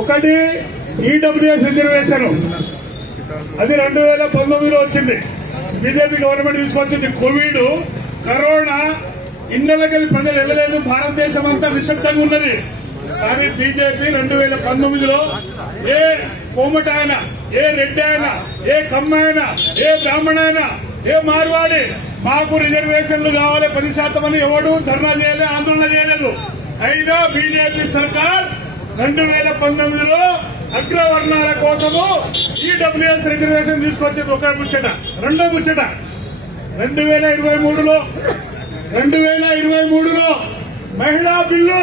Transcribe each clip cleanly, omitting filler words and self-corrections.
ఒకటి EWS reservation, అది 2019లో వచ్చింది. బీజేపీ గవర్నమెంట్ తీసుకొచ్చింది. కోవిడ్, కరోనా, ఇళ్లకి ప్రజలు వెళ్ళలేదు. భారతదేశం అంతా నిశ్శబ్దంగా ఉన్నది. కానీ బీజేపీ 2019లో ఏ కోమట అయినా, ఏ రెడ్డి అయినా, ఏ కమ్మ అయినా, ఏ బ్రాహ్మణ అయినా, ఏ మార్వాడి మాకు రిజర్వేషన్లు కావాలి 10% అని ఎవడు ధర్నా చేయలేదు, ఆందోళన చేయలేదు. అయినా బీజేపీ సర్కార్ 2019లో అగ్రవర్ణాల కోసము ఈడబ్ల్యూఎస్ రిజర్వేషన్ తీసుకొచ్చేది ఒక ముచ్చట. రెండో ముచ్చట 2023లో మహిళా బిల్లు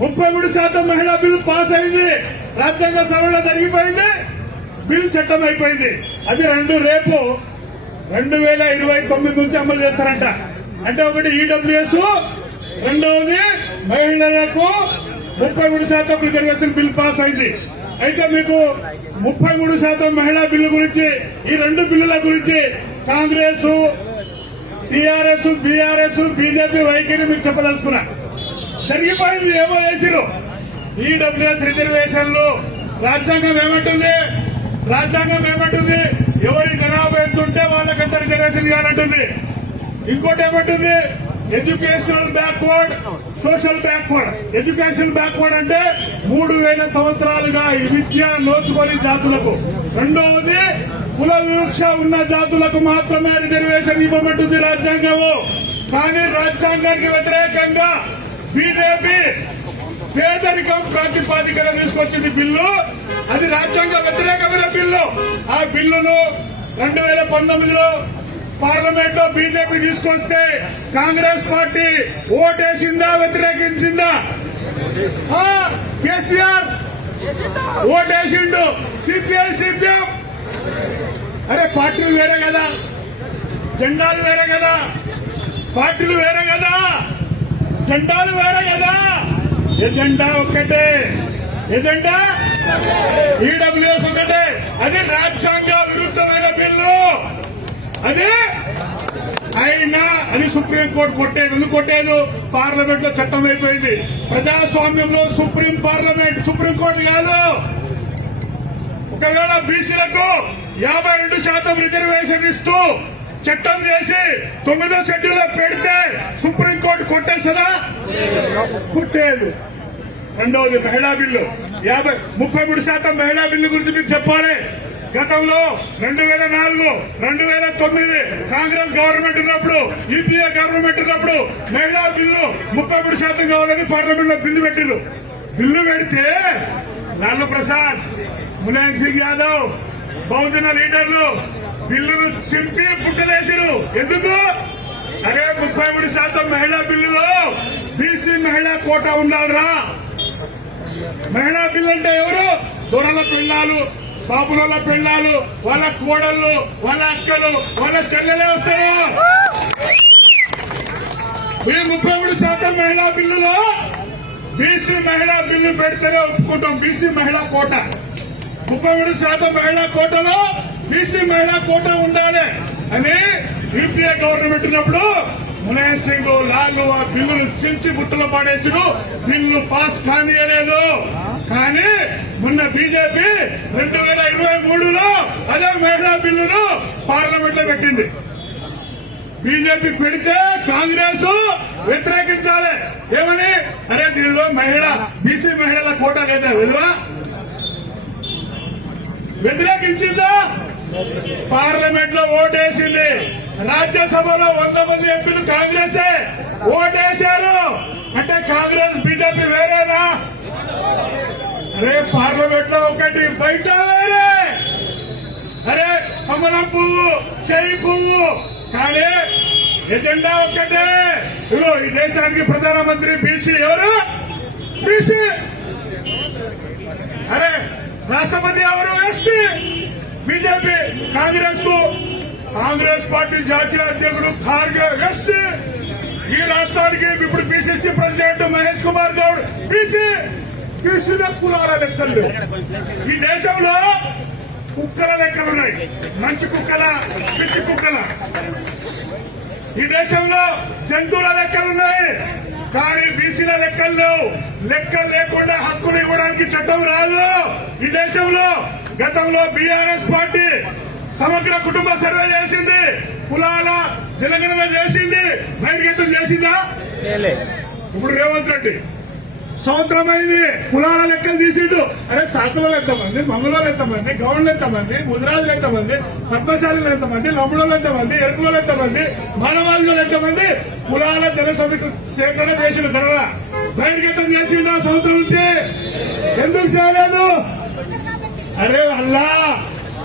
33% మహిళా బిల్లు పాస్ అయింది. రాజ్యాంగ సభలో జరిగిపోయింది. బిల్ చట్టం అయిపోయింది. అది రేపు 2029 నుంచి అమలు చేస్తారంట. అంటే ఒకటి ఈడబ్ల్యూఎస్, రెండవది మహిళలకు 33% రిజర్వేషన్ బిల్ పాస్ అయింది. అయితే మీకు 33% మహిళా బిల్లు గురించి, ఈ రెండు బిల్లుల గురించి కాంగ్రెస్, టీఆర్ఎస్, బీఆర్ఎస్, బీజేపీ వైఖరి మీకు చెప్పదలుచుకున్నా. జరిగిపోయింది. ఏమో చేసిరు. ఈడబ్ల్యూఎస్ రిజర్వేషన్లు రాజ్యాంగం ఏమంటుంది? ఎవరి జనాభా ఎంత ఉంటే వాళ్ళకంత రిజర్వేషన్ ఇవ్వాలంటుంది. ఇంకోటి ఏమంటుంది? Educational backward, social backward. Education backward అంటే 3000 సంవత్సరాలుగా ఈ విద్య నోచుకొని జాతులకు. రెండవది కుల వివక్ష ఉన్న జాతులకు మాత్రమే రిజర్వేషన్ ఇవ్వమంటుంది రాజ్యాంగము. కానీ రాజ్యాంగానికి వ్యతిరేకంగా బీజేపీ పేదరికం ప్రాతిపాదికన తీసుకొచ్చింది బిల్లు. అది రాజ్యాంగ వ్యతిరేకమైన బిల్లు. ఆ బిల్లును 2019లో పార్లమెంట్ లో బీజేపీ తీసుకొస్తే కాంగ్రెస్ పార్టీ ఓటేసిందా, వ్యతిరేకించిందా? కేసీఆర్ ఓటేసిండు. సిపిఎం అరే పార్టీలు వేరే కదా, జెండాలు వేరే కదా, పార్టీలు వేరే కదా, జెండాలు వేరే కదా, ఎజెండా ఒక్కటే. ఎజెండా ఈడబ్ల్యూఎస్ ఒకటే. అది రాజ్యాంగ విరుద్ధమైన బిల్లు. అది అయినా అది సుప్రీంకోర్టు కొట్టేది. ఎందుకు కొట్టేది? పార్లమెంట్ లో చట్టం అయిపోయింది. ప్రజాస్వామ్యంలో సుప్రీంకోర్టు కాదు. ఒకవేళ బీసీలకు 52% రిజర్వేషన్ ఇస్తూ చట్టం చేసి 9వ షెడ్యూల్లో పెడితే సుప్రీంకోర్టు కొట్టేస్తుందా? కొట్టేది. రెండవది మహిళా బిల్లు. 33% మహిళా బిల్లు గురించి మీకు చెప్పాలి. గతంలో 2004, 2009 కాంగ్రెస్ గవర్నమెంట్ ఉన్నప్పుడు, యూపీఏ గవర్నమెంట్ ఉన్నప్పుడు మహిళా బిల్లు 33% కావాలని పార్లమెంట్ లో బిల్లు పెడితే లాలూ ప్రసాద్, ములాయం సింగ్ యాదవ్, బహుజన లీడర్లు బిల్లును చింపి పుట్టలేసిరు. ఎందుకు? అరే 33% మహిళా బిల్లులో బీసీ మహిళా కోటా ఉండాలరా. మహిళా బిల్లు అంటే ఎవరు? దొరల పిల్లలు, బాబుల పిల్లలు, వాళ్ళ కోడళ్ళు, వాళ్ళ అక్కలు, వాళ్ళ చెల్లెలే వస్తారు. ఈ 33% మహిళా బిల్లులో బీసీ మహిళా బిల్లు పెడితేనే ఒప్పుకుంటాం. బీసీ మహిళా కోట 33% మహిళా కోటలో బీసీ మహిళా కోట ఉండాలి అని యూపీఏ గవర్నమెంట్ ఉన్నప్పుడు ములాయం సింగ్, లాలు ఆ బిల్లును చించి బుట్టలో పాడేసిరు. Bill pass కానియలేదు. కానీ మొన్న బీజేపీ 2023లో అదే మహిళా బిల్లును పార్లమెంట్ లో పెట్టింది. బీజేపీ పెడితే కాంగ్రెస్ వ్యతిరేకించాలి. ఏమని? అరే దీనిలో బీసీ మహిళల కోటా లేదా విలువ? వ్యతిరేకించిందా? పార్లమెంట్ లో ఓటేసింది. రాజ్యసభలో 100 మంది ఎంపీలు కాంగ్రెసే ఓటేశారు. అంటే కాంగ్రెస్ బీజేపీ వేరేనా? అరే పార్లమెంట్ లో ఒకటి, బయట వేరే. అరే కమలం పువ్వు, చెయ్యి పువ్వు, కానీ ఎజెండా ఒక్కటే. ఇదిగో ఈ దేశానికి ప్రధానమంత్రి బీసీ. ఎవరు? బీసీ. అరే రాష్ట్రపతి ఎవరు? ఎస్టీ. బీజేపీ. కాంగ్రెస్ పార్టీ జాతీయ అధ్యక్షుడు ఖార్గే ఎస్సీ. ఈ రాష్ట్రానికి ఇప్పుడు పిసిసి ప్రెసిడెంట్ మహేష్ కుమార్ గౌడ్ బీసీలో కులాల లెక్కలు. ఈ దేశంలో కుక్కల లెక్కలున్నాయి. మంచి కుక్కల, పిచ్చి కుక్కల. ఈ దేశంలో జంతువుల లెక్కలున్నాయి. కానీ బీసీల లెక్కలు లేవు. లెక్కలు లేకుండా హక్కులు ఇవ్వడానికి చట్టం రాదు ఈ దేశంలో. గతంలో బీఆర్ఎస్ పార్టీ సమగ్ర కుటుంబ సర్వే చేసింది, కులాల జనగణన చేసింది, బహిర్గతం చేసిందా? ఇప్పుడు రేవంత్ రెడ్డి సంవత్సరమైంది కులాల లెక్కలు తీసిండు. అరే సాకులలో ఎంతమంది, మంగళూరు ఎంతమంది, గౌండ్లు ఎంతమంది, ముదిరాజులు ఎంతమంది, పద్మశాలీలు ఎంతమంది, లమ్ముడోళ్ళు ఎంతమంది, ఎరుకులలో ఎంతమంది, మానవాళిలో ఎంతమంది కులాల జన సేకరణ చేసిన తర్వాత బహిర్గతం చేసిండు ఆ సంవత్సరం నుంచి. ఎందుకు చేయలేదు? అరే అల్లా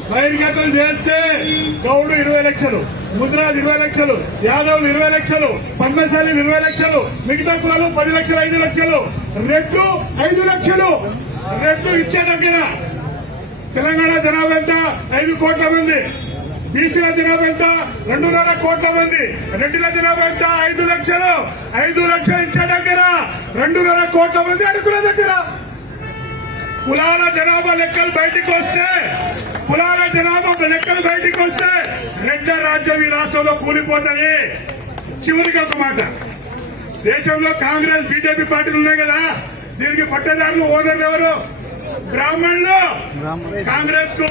బహిర్గతం చేస్తే గౌడు 20 లక్షలు, ముద్రాజ్ 20 లక్షలు, యాదవులు 20 లక్షలు, పద్మశాలీలు 20 లక్షలు, మిగతా కులాలు 10 లక్షలు, 5 లక్షలు, రెడ్లు 5 లక్షలు. రెడ్లు ఇచ్చే దగ్గర తెలంగాణ జనాభా ఎంత? 5 కోట్ల మంది. బీసీల జనాభా ఎంత? 2.5 కోట్ల మంది. రెడ్డిల జనాభా ఎంత? 5 లక్షలు. 5 లక్షలు ఇచ్చే దగ్గర 2.5 కోట్ల మంది అడుగుల దగ్గర. కులాల జనాభా లెక్కలు బయటికి వస్తే, కులాల జనాభా లెక్కలు బయటికి వస్తే రెడ్డ రాజ్యం ఈ రాష్ట్రంలో కూలిపోతుంది. చివరికి ఒక మాట, దేశంలో కాంగ్రెస్ బీజేపీ పార్టీలు ఉన్నాయి కదా, దీనికి పట్టేదారులు ఓనర్లు ఎవరు? బ్రాహ్మణులు. కాంగ్రెస్ కు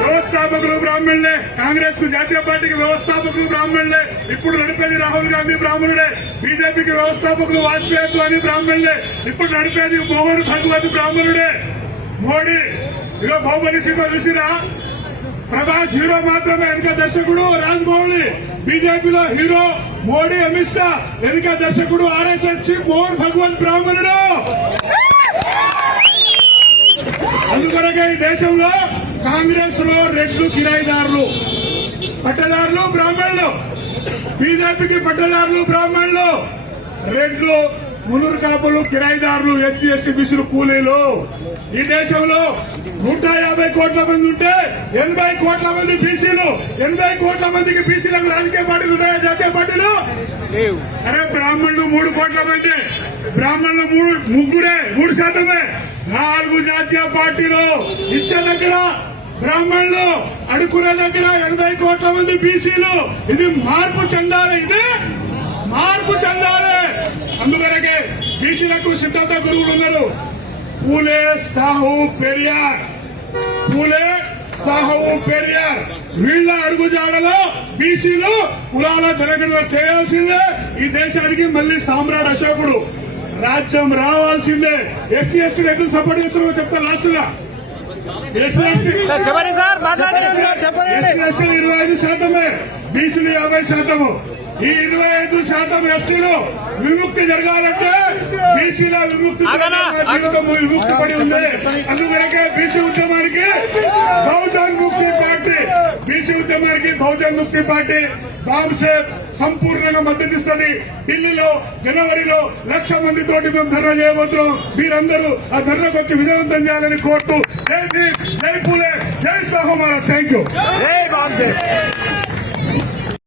వ్యవస్థాపకులు బ్రాహ్మణులే, కాంగ్రెస్ కు జాతీయ పార్టీకి వ్యవస్థాపకులు బ్రాహ్మణులే. ఇప్పుడు నడిపేది రాహుల్ గాంధీ బ్రాహ్మణుడే. బీజేపీకి వ్యవస్థాపకులు వాజ్పేయి అని బ్రాహ్మణులే. ఇప్పుడు నడిపేది మోహన్ భగవత్ బ్రాహ్మణుడే. మోడీ ఇదో బాహుబలి సినిమా చూసినా? ప్రభాస్ హీరో మాత్రమే, వెనుక దర్శకుడు రాజమౌళి. బీజేపీలో హీరో మోడీ, అమిత్ షా, వెనుక దర్శకుడు ఆర్ఎస్ఎస్ చీఫ్ మోహన్ భగవత్ బ్రాహ్మణుడు. అందుకొరకే ఈ దేశంలో కాంగ్రెస్ లో రెడ్లు కిరాయిదారులు, పట్టదారులు బ్రాహ్మణులు. బీజేపీకి పట్టదారులు బ్రాహ్మణులు, రెడ్లు మునురు కాపులు, కిరాయిదారులు, ఎస్సీ ఎస్టీ బీసీలు, కూలీలు. ఈ దేశంలో 150 కోట్ల మంది ఉంటే 80 కోట్ల మంది బీసీలు. 80 కోట్ల మందికి బీసీలకు రాజకీయ పార్టీలు ఉన్నాయా? జాతీయ పార్టీలు? అరే బ్రాహ్మణులు 3 కోట్ల మంది, బ్రాహ్మణులు 3%. 4 జాతీయ పార్టీలు ఇచ్చే దగ్గర బ్రాహ్మణులు, అడుకునే దగ్గర 80 కోట్ల మంది బీసీలు. ఇది మార్పు చెందాలి, ఇది మార్పు చెందాలి. అందువరకే బీసీలకు సిద్ధాంత గురువులు ఉన్నారు. పూలే, సాహు, పెరియార్. పూలే, సాహు, పెరియార్ వీళ్ల అడుగుజాడలో బీసీలు కులాల జనగణన చేయాల్సిందే. ఈ దేశానికి మళ్లీ సామ్రాట్ అశోకుడు రాజ్యం రావాల్సిందే. ఎస్సీ ఎస్టీలు ఎందుకు సపోర్ట్ చేస్తున్నారో చెప్తాను లాస్ట్ గా. ఎస్సీ ఎస్టీలు 25%, బీసీలు 50%. ఈ 25% ఎస్టీలు విముక్తి జరగాలంటే బీసీల విముక్తి పడి ఉంది. అందువరకే బీసీ ఉద్యమానికి బహుజన్ ముక్తి పార్టీ, బీసీ ఉద్యమానికి బహుజన్ ముక్తి పార్టీ బాంబ్సేప్ సంపూర్ణంగా మద్దతిస్తుంది. ఢిల్లీలో జనవరిలో 1,00,000 మందితోటి మేము ధర్నా చేయబోతున్నాం. మీరందరూ ఆ ధర్నాకు వచ్చి విజయవంతం చేయాలని కోరుతూ జై భీమ్, జై పూలే, జై సాహు మహారాజ్. Thank you.